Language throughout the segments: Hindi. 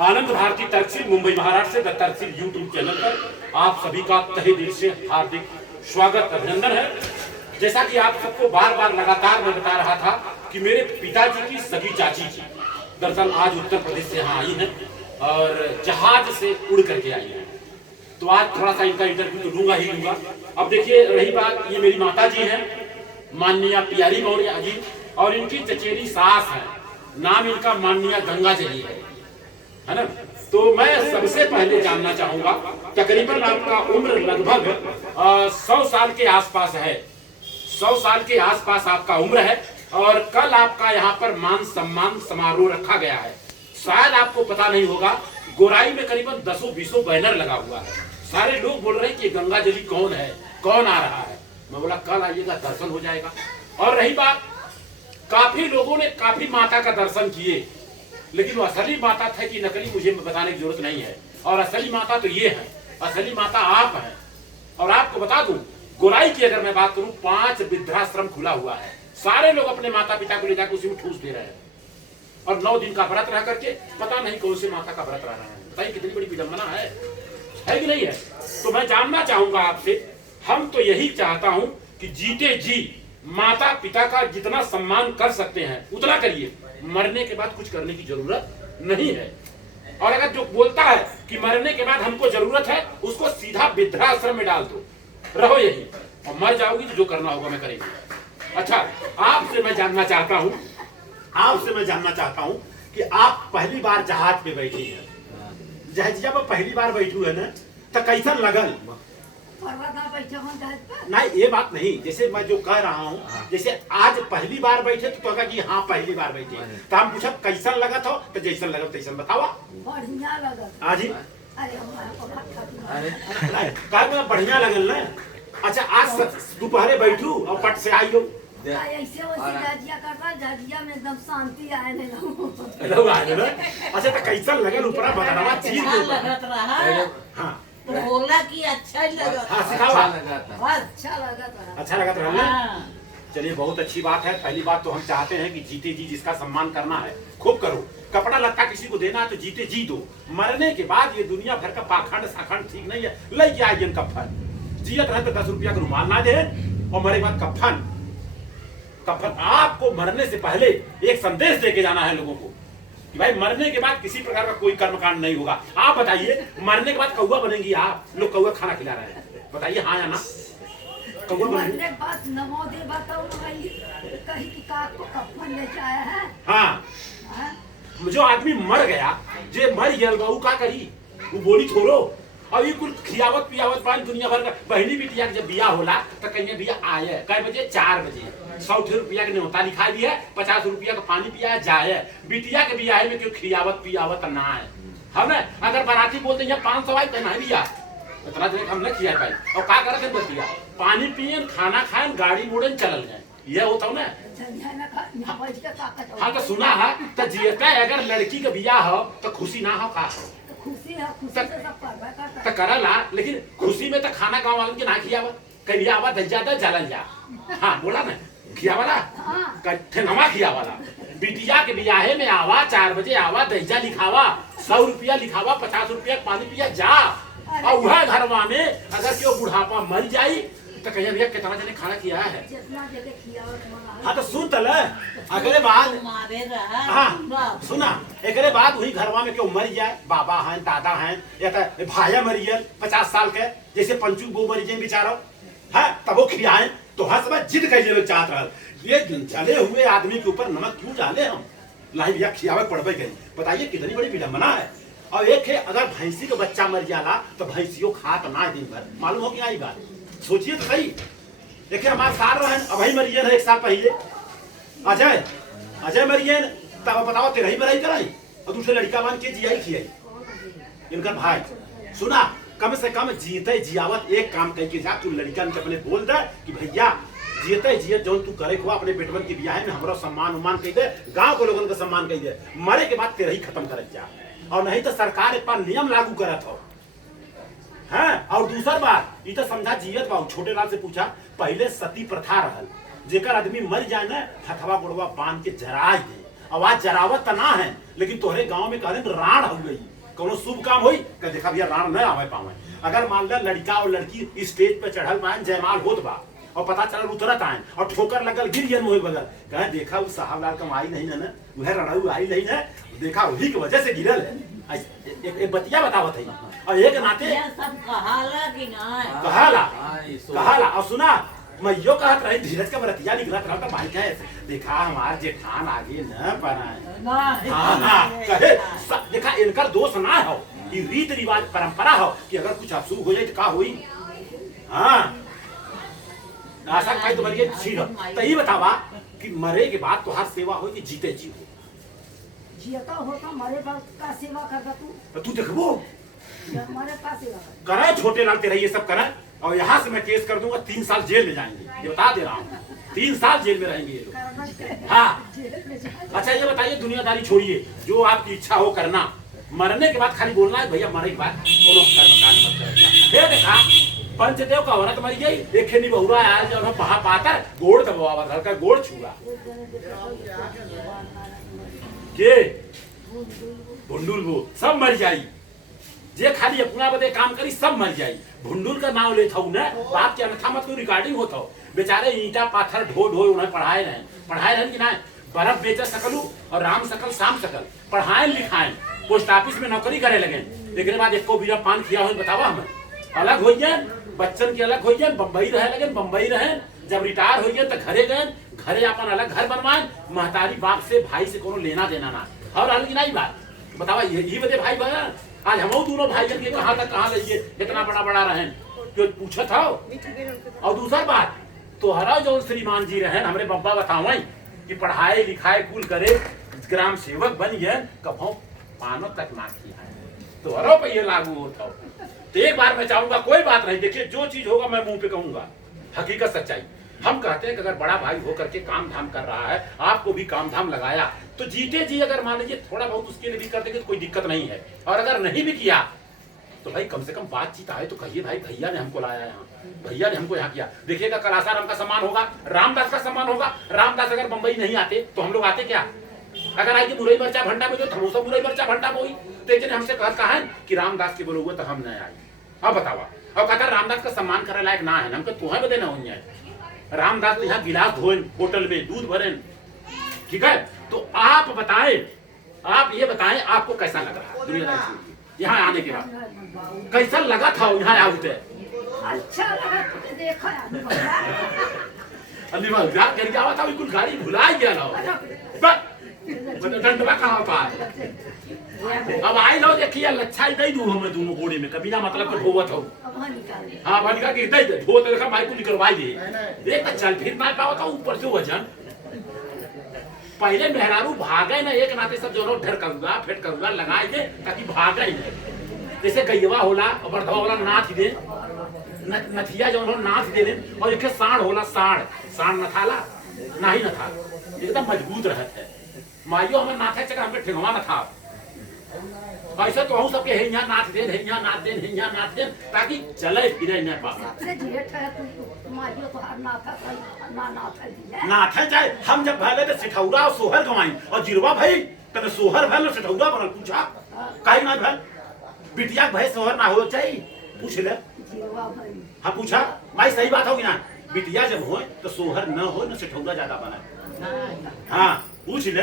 आनंद भारती तर्कशील मुंबई महाराष्ट्र से द तर्कशील यूट्यूब चैनल पर आप सभी का तहे दिल से हार्दिक स्वागत अभिनंदन है। जैसा कि आप सबको बार बार लगातार मैं बता रहा था कि मेरे पिताजी की सगी चाची जी दरअसल आज उत्तर प्रदेश से यहाँ आई हैं और जहाज से उड़ करके आई हैं, तो आज थोड़ा सा इनका इंटरव्यू तो लूंगा ही लूंगा। अब देखिए, रही बात, ये मेरी माता जी हैं माननीय प्यारी मौर्य जी, और इनकी चचेरी सास है, नाम इनका माननीय गंगा जी है ना। तो मैं सबसे पहले जानना चाहूंगा, तकरीबन आपका उम्र लगभग 100 साल के आसपास है, 100 साल के आसपास आपका उम्र है, और कल आपका यहाँ पर मान सम्मान समारोह रखा गया है। शायद आपको पता नहीं होगा, गोराई में करीबन 10-20 बैनर लगा हुआ है। सारे लोग बोल रहे हैं कि गंगा जली कौन है, कौन आ रहा है। मैं बोला कल आइएगा, दर्शन हो जाएगा। और रही बात, काफी लोगों ने काफी माता का दर्शन किए, लेकिन वो असली माता था कि नकली मुझे बताने की जरूरत नहीं है। और असली माता तो ये है, असली माता आप हैं। और आपको बता दूं, गोराई की अगर मैं बात करूं, 5 वृद्धाश्रम खुला हुआ है। सारे लोग अपने माता पिता को ले जाकर उसी में ठूस दे रहे हैं, और 9 दिन का व्रत रह करके पता नहीं कौन से माता का व्रत रह रहे हैं। बताइए कितनी बड़ी विडंबना है कि नहीं है। तो मैं जानना चाहूंगा आपसे, हम तो यही चाहता हूं कि जीते जी माता पिता का जितना सम्मान कर सकते हैं उतना करिए, मरने के बाद कुछ करने की जरूरत नहीं है। और अगर जो बोलता है कि मरने के बाद हमको जरूरत है, उसको सीधा वृद्धाश्रम में डाल दो, रहो यही, और मर जाओगी तो जो करना होगा मैं करेंगे। अच्छा, आपसे मैं जानना चाहता हूं कि आप पहली बार जहाज पे बैठी हैं, जहाजिया में पहली बार बैठू है ना, तो कैसा लगल? नहीं, ये बात नहीं, जैसे मैं जो कह रहा हूँ, जैसे आज पहली बार बैठे तो कहा कि हाँ पहली बार बैठे, तो हम पूछा कैसा लगा था, तो जैसा लगा तैसा बतावा। बढ़िया लगा। हाँ जी, कहा बढ़िया लगल ना। अच्छा, आज दोपहरे बैठू और पट से आई हो, ऐसे जाजिया करता, जाजिया में एकदम शांति आए नहीं अच्छा, तो कैसा लगल? ऊपर बदलवा चीज हाँ बोला कि अच्छा ही लगा। हाँ, सिखावा। अच्छा लगा था। चलिए, बहुत अच्छी बात है। पहली बात तो हम चाहते हैं कि जीते जी जिसका सम्मान करना है खूब करो। कपड़ा लत्ता किसी को देना है तो जीते जी दो। मरने के बाद ये दुनिया भर का पाखंड साखंड ठीक नहीं है। ले के आइए कफन, जियत रहे तो 10 रुपया का रुमाल ना दे, और मरे बाद कफन। आपको मरने से पहले एक संदेश दे के जाना है लोगों को कि भाई मरने के बाद किसी प्रकार का कोई कर्मकांड नहीं होगा। आप बताइए, मरने के बाद कौवा बनेंगी आप? लोग कौवा खाना खिला रहे हैं, बताइए हाँ या ना? कौवा मरने के बाद नमो दे बताओ भाई, कहीं की काक को कफन ले जाया है। हाँ, जो आदमी मर गया, जे मर गया वो का करी, वो बोली छोड़ो। और ये कुल खियावत पियावत पान दुनिया भर का। बहनी बिटिया के जब बिया होला तो कहीं बिया आए कै बजे? 4 बजे। 100 रुपया के न्योता लिखा दिया, 50 रुपया का पानी पिया जाए। बिटिया के बिया में क्यों खियावत पियावत ना है? हम अगर बाराती बोलते हैं 500 आई तो नहीं बिया, इतना देर हम न खिया पाई। और क्या करते हैं बतिया, पानी पिए, खाना खाए, गाड़ी मोड़न चल जाए, ये होता हूँ ना। हाँ, तो सुना है, तो जियता अगर लड़की का बिया हो तो खुशी ना हो का? खुशी है, खुशी से सब करता तो करला, लेकिन खुशी में तो खाना गाँव वालों के ना खियावा, कहीं आवा ज्यादा जलन जा। हाँ बोला ना, खियावाला ठेंगवा खियावाला। बिटिया के बियाहे में आवा, 4 बजे आवा, दहिजा लिखावा, 100 रुपया लिखावा, 50 रुपया पानी पिया जा। और वह घरवा में अगर क्यों बुढ़ापा मर जाई तो कहीं भैया कितना जने खाना किया है। हाँ, तो सुन तल अगले बाद, हाँ सुना, एकरे बाद वही घरवा में क्यों मर जाए, बाबा हैं, दादा हैं, या तो भाया मरिए 50 साल के, जैसे पंचू बो मरी जाए बेचारो, है तब वो खियाए। तो हाँ, सब जिद कैसे चाहत रहा, ये जले हुए आदमी के ऊपर नमक क्यों डाले हम? लाई भैया खियावे पड़बे गई। बताइए कितनी बड़ी विडंबना है। और एक है, अगर भैंसी का बच्चा मर जाला तो भैंसियों खात ना दिन भर, मालूम हो कि आई बात? सोचिए तो सही। देखिए, हमारे सार रहे अभय मरियन है 1 साल पहले, अजय मरियन, तब बताओ 13 बराई कराई, और दूसरे लड़का मान के जियाई खियाई इनका भाई। सुना, कम से कम जीते जियावत एक काम करके जा, तू लड़का अपने बोल दे कि भैया जीते जियत जो तू करे हुआ अपने बेटवन के बियाह में हमारा सम्मान उमान कह दे, गांव के लोगों का सम्मान कह दे, मरे के बाद 13 खत्म कर जा। और नहीं तो सरकार एक बार नियम लागू करत हो। हाँ, और दूसर बात, ये तो समझा जियत बाबू, छोटे लाल से पूछा, पहले सती प्रथा रहल, जेकर आदमी मर जाए ना, हथवा गोड़वा बांध के जरा दे, आवाज जरावत तना है, लेकिन तोहरे गांव में कहले राण हो गई, कोनो शुभ काम होई कह देखा भैया राण न आवे पावे। अगर मान ले लड़का और लड़की स्टेज पे चढ़ल बान, जयमाल होत बा और पता चलल उतरत आए और ठोकर लगल गिर गए मुंह बगल, कहे देखा वो साहब लाल कमाई नहीं ना, वह रणऊ आई नहीं है, देखा वही की वजह से गिरल है। एक बतिया बतावत है और एक नाते सब कहाला कि ना कहाला और सुना मैं यो कहत रही धीरज का बरतिया निकलत रहा तो भाई कहे देखा हमार जेठान आगे न बनाए। हाँ कहे देखा इनकर दोष ना हो, ये रीत रिवाज परंपरा हो कि अगर कुछ अफसूख हो जाए तो का हुई। हाँ आशा खाई तो मरिए ठीक है। तो ये बतावा कि मरे के बाद तुहार सेवा हो कि जीते जी हो? जियता होता मरे बाद का सेवा करता तू? तू देखबो मरे का सेवा करे छोटे लाल तेरा ये सब करे और यहाँ से मैं केस कर दूंगा 3 साल जेल में जाएंगे, ये बता दे रहा हूँ 3 साल जेल में रहेंगे ये लोग। हाँ अच्छा ये बताइए दुनियादारी छोड़िए, जो आपकी इच्छा हो करना, मरने के बाद खाली बोलना है भैया मरे के बाद कोनो कर्मकांड मत करना। देखा पंचदेव का औरत मर गई, एक खेनी बहुरा आया जो पहा पातर गोड़ दबावा घर का गोड़ छुआ के भुंडुल वो सब मर जाई, जे खाली अपना बदे काम करी सब मर जाई। भुंडुल का नाम लेता हूँ ना, बात के अन्यथा मत कोई रिकॉर्डिंग होता हो। बेचारे ईटा पाथर ढो ढो उन्हें पढ़ाए रहे कि ना, बर्फ बेचा सकलू और राम सकल शाम सकल पढ़ाए लिखाए, पोस्ट ऑफिस में नौकरी करे लगे, लेकिन बाद एको बीरा पान किया हो बतावा हमें अलग हो गए, बच्चन के अलग हो गए, बम्बई रहे लगे, बम्बई रहे, जब रिटायर हो गए तो घरे गए, घरे अपन अलग घर बनवाए, महतारी बाप से भाई से कोनो लेना देना ना और अलग की नहीं बात बतावा। यही बदे भाई बहन आज हम दोनों भाई के कहाँ तक कहाँ ले इतना बड़ा बड़ा रहे क्यों पूछा था। और दूसरा बात तोहरा जो श्रीमान जी रहे हमरे बब्बा बतावे कि पढ़ाए लिखाए कुल करे, ग्राम सेवक बन गए, कभों पानो तक ना किया है, तोहरा पे ये लागू होता हो। तो एक बार मैं चाहूंगा कोई बात नहीं, देखिए जो चीज होगा मैं मुंह पे कहूंगा, हकीकत सच्चाई। हम कहते हैं कि अगर बड़ा भाई होकर के काम धाम कर रहा है, आपको भी काम धाम लगाया, तो जीते जी अगर मान लीजिए थोड़ा बहुत उसके लिए भी कर देंगे तो कोई दिक्कत नहीं है। और अगर नहीं भी किया तो भाई कम से कम बातचीत आए तो कहिए भाई भैया ने हमको लाया यहाँ, भैया ने हमको यहाँ किया। देखिएगा कल आसाराम का सम्मान होगा, रामदास का सम्मान होगा। रामदास अगर बंबई नहीं आते तो हम लोग आते क्या? अगर आई मुरई मरचा भंडा में थमोसा मुरई मरचा भंडा बोई तो एक हमसे कहा है कि रामदास के बोलो तो हम नहीं आए। अब बतावा, अब कहता रामदास का सम्मान करे लायक ना है, हमको तुम्हें बदे ना हो। रामदास तो यहाँ गिलास धोए, होटल में दूध भरे, ठीक है। तो आप बताएं, आप ये बताएं आपको कैसा लग रहा है दुनियादारी यहाँ आने के बाद, कैसा लगा था यहाँ आते? अच्छा लगा तो देखो यार करके आवा था, बिल्कुल गाड़ी भुला ही गया ना, डंडवा कहाँ होता है। अब आई लो देखिए लच्छा ही दे दूं हमें दोनों घोड़े में, कभी ना मतलब को ढोवत हो। हाँ बनिका के दे दे ढो तो देखा भाई को निकलवाई दे, देख तो चल फिर ना पाओ था ऊपर से वजन। पहले मेहरारू भागे ना एक नाते सब जो ढेर करूंगा फेट करूंगा लगाए दे ताकि भागे ही नहीं। जैसे गैयवा होला और बरधवा होला नाथ दे, नथिया जो नाथ दे दे, और एक साढ़ होला साढ़ साढ़ नथाला ना ही नथा एकदम मजबूत रहता है। माइयो हमें नाथे चक्कर हमके ठेंगवा न था, ऐसे तो हम सबके यहाँ नाथ दे, यहाँ नाथ दे, यहाँ नाथ दे, ताकि चले फिरे न पास। नाथे जाए हम जब भले तो सिठौरा और सोहर कमाई और जिरवा भाई तब सोहर भल सिठौरा बनल, पूछा कहीं ना भल बिटिया भाई सोहर ना हो चाहिए, पूछ ले। हाँ पूछा भाई सही बात होगी ना, बिटिया जब हो तो सोहर न हो न सिठौरा ज्यादा बना। हाँ पूछ ले।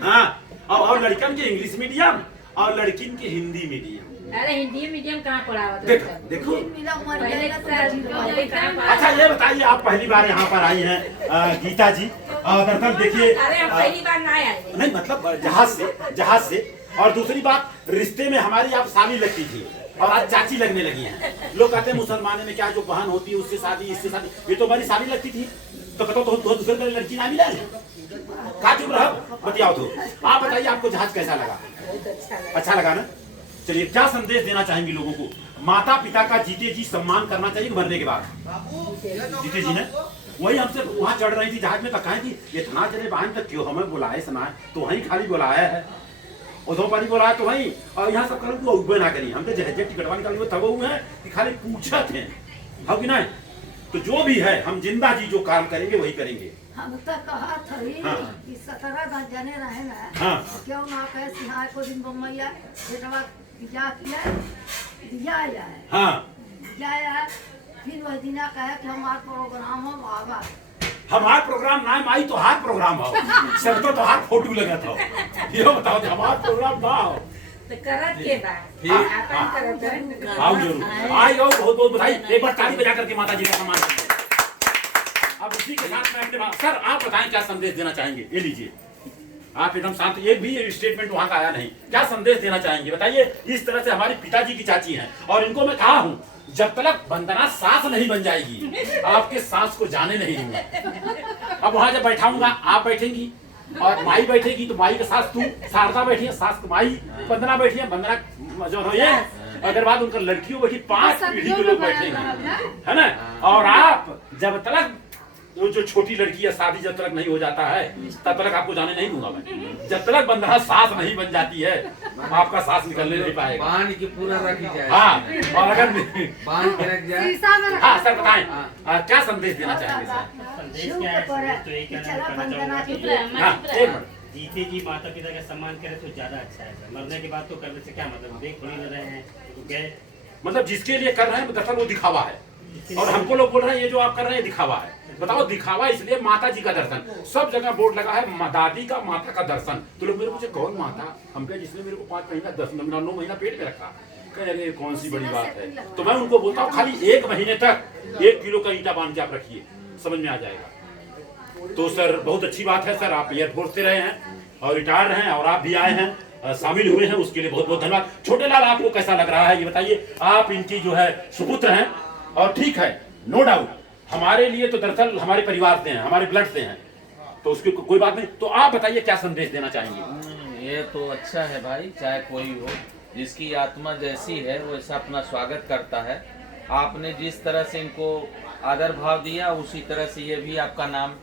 हाँ और लड़कन के इंग्लिश मीडियम और लड़किन के हिंदी मीडियम। अरे हिंदी मीडियम कहाँ पढ़ा हुआ? देखो अच्छा ये बताइए आप पहली बार यहाँ पर आई हैं गीता जी, और दरअसल देखिए अरे हम पहली बार ना आए नहीं मतलब जहाज से। और दूसरी बात रिश्ते में हमारी आप साली लगती थी और आज चाची लगने लगी हैं। लोग कहते हैं मुसलमानों में क्या जो बहन होती है उससे शादी इससे शादी, ये तो हमारी साली लगती थी, तो बताओ तो दूसरे तरह लड़की ना मिला का चुप रहो बतियाओ। तो आप बताइए आपको जहाज कैसा लगा? अच्छा लगा ना। चलिए क्या संदेश देना चाहेंगे लोगों को? माता पिता का जीते जी सम्मान करना चाहिए मरने के बाद। जीते जी ने वही हमसे वहां चढ़ रही थी जहाज में, कहा कि इतना जने बहन तक क्यों हमें बुलाए सुनाए, तो वहीं खाली बुलाया है उधर पानी बोला तो वहीं, और यहाँ सब करूँ उबे ना करी, हम तो जहाज टिकटवा निकाल तब हुए हैं कि खाली पूछा थे हम कि नहीं। तो जो भी है हम जिंदा जी जो काम करेंगे वही करेंगे। हम तो कहा थी हाँ। कि 17 जने रहे ना हाँ। क्यों ना कहे सिहार को दिन बम्बैया बेटवा बिया किया दिया है हाँ दिया है फिर वह दिना कहे कि हमारा प्रोग्राम हो आवा हमारा प्रोग्राम नाम आई तो हाथ प्रोग्राम हो सब तो हाथ फोटो लगा था ये बताओ कि हमारा प्रोग्राम ना हो तो करत के बा हाँ, अपन हाँ। करत है आओ जरूर आई आओ बहुत बहुत बधाई एक बार ताली बजा करके माता जी का सम्मान करें। अब उसी के साथ मैं अपने सर आप बताएं क्या संदेश देना चाहेंगे ये लीजिए आप एकदम शांत एक भी स्टेटमेंट वहां का आया नहीं क्या संदेश देना चाहेंगे बताइए इस तरह से हमारी पिताजी की चाची हैं और इनको मैं कहा हूं जब तक वंदना सास नहीं बन जाएगी आपके सास को जाने नहीं दूंगा अब वहां जब बैठाऊंगा आप बैठेंगी और माई बैठेगी तो माई के सास तू शारदा बैठी है सास को माई वंदना बैठी है वंदना जो है अगर बाद उनका लड़कियों बैठी 5 पीढ़ी के लोग बैठेंगे है ना और आप जब तक वो जो छोटी लड़की है शादी जब तक नहीं हो जाता है तब तक आपको जाने नहीं दूंगा मैं जब तक वंदना सास नहीं बन जाती है आपका सास निकलने नहीं पाएगा बांध के पूरा रखी जाए हाँ और अगर बांध के रख जाए हाँ सर बताएं क्या संदेश देना चाहेंगे सर संदेश क्या है संदेश तो यही कहना चाहूंगा हाँ एक मिनट जीते जी माता पिता का सम्मान करे तो ज्यादा अच्छा है सर मरने के बाद तो करने से क्या मतलब देख थोड़ी न रहे हैं तो गए मतलब जिसके लिए कर रहे हैं दरअसल वो दिखावा है और हमको लोग बोल रहे हैं ये जो आप कर रहे हैं दिखावा है बताओ दिखावा इसलिए माता जी का दर्शन सब जगह बोर्ड लगा है दादी का माता का दर्शन तो लोग मेरे पूछे कौन माता हम कहे जिसने मेरे को 5 महीना 10 महीना 9 महीना पेट में रखा कह रहे कौन सी बड़ी बात है तो मैं उनको बोलता हूँ खाली 1 महीने तक 1 किलो का ईटा बांध के आप रखिए समझ में आ जाएगा तो सर बहुत अच्छी बात है सर आप एयरफोर्स से रहे हैं और रिटायर हैं और आप भी आए हैं शामिल हुए हैं उसके लिए बहुत बहुत धन्यवाद छोटे लाल आपको कैसा लग रहा है ये बताइए आप इनकी जो है सुपुत्र हैं और ठीक है नो डाउट हमारे लिए तो दरअसल हमारे परिवार से हैं हमारे ब्लड से हैं तो उसकी कोई बात नहीं तो आप बताइए क्या संदेश देना चाहेंगे ये तो अच्छा है भाई चाहे कोई हो जिसकी आत्मा जैसी है वैसा अपना स्वागत करता है आपने जिस तरह से इनको आदर भाव दिया उसी तरह से ये भी आपका नाम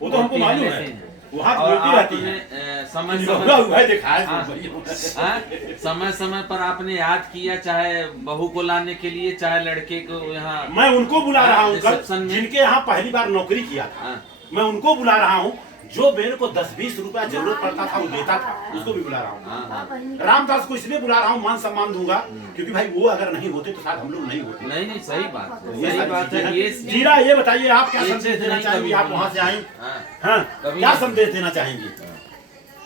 वो तो हमको मालूम है वहाँ और बोलती रहती है आपने समय लगा हुआ है, समय देखा है हाँ, समय समय पर आपने याद किया चाहे बहू को लाने के लिए चाहे लड़के को यहाँ मैं उनको बुला रहा हूँ रिसेप्शन में। जिनके यहाँ पहली बार नौकरी किया था हाँ। मैं उनको बुला रहा हूँ जो मेरे को 10-20 रुपया जरूरत पड़ता था वो देता था उसको भी बुला रहा हूँ हाँ, रामदास को इसलिए बुला रहा हूँ मान सम्मान दूंगा क्योंकि भाई वो अगर नहीं होते तो शायद हम लोग नहीं होते नहीं नहीं सही बात है ये सही सारी बात चीजें है हैं। ये जीरा ये बताइए आप क्या ये संदेश चीज देना नहीं चाहेंगी कभी आप वहाँ से आई हाँ, हाँ कभी क्या नहीं। संदेश देना चाहेंगी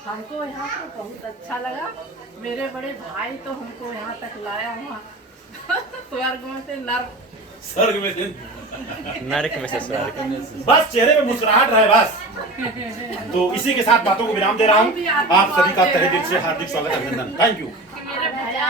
हमको यहाँ पर बहुत अच्छा लगा मेरे बड़े भाई तो हमको यहाँ तक लाया हुआ स्वर्ग में से नर स्वर्ग में से नरक में से स्वर्ग। बस चेहरे पे मुस्कुराहट रहे बस तो इसी के साथ बातों को विराम दे रहा हूँ आप सभी का तहे दिल से हार्दिक स्वागत अभिनंदन थैंक यू मेरे भैया